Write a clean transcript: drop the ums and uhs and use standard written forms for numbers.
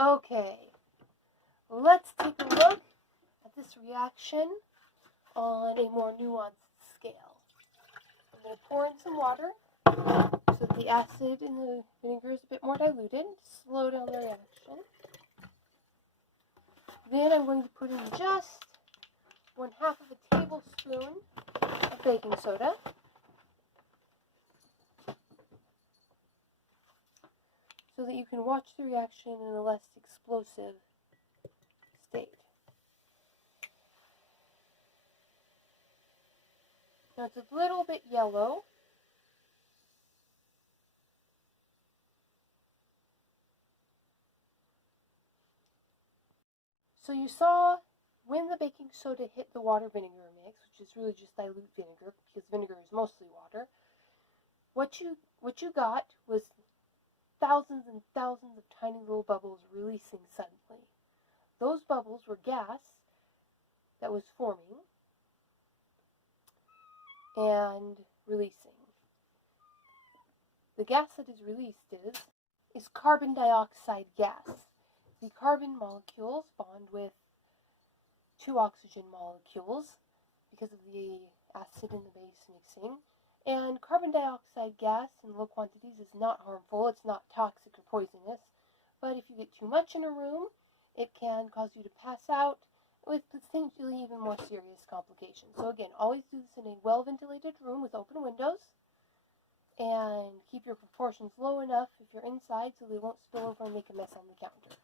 Okay, let's take a look at this reaction on a more nuanced scale. I'm going to pour in some water so that the acid in the vinegar is a bit more diluted, slow down the reaction. Then I'm going to put in just 1/2 of a tablespoon of baking soda. So that you can watch the reaction in a less explosive state. Now it's a little bit yellow. So you saw when the baking soda hit the water vinegar mix, which is really just dilute vinegar because vinegar is mostly water, what you got was thousands and thousands of tiny little bubbles releasing suddenly. Those bubbles were gas that was forming and releasing. The gas that is released is carbon dioxide gas. The carbon molecules bond with 2 oxygen molecules because of the acid and the base mixing. And carbon dioxide gas in low quantities is not harmful, it's not toxic or poisonous, but if you get too much in a room, it can cause you to pass out with potentially even more serious complications. So again, always do this in a well-ventilated room with open windows, and keep your proportions low enough if you're inside so they won't spill over and make a mess on the counter.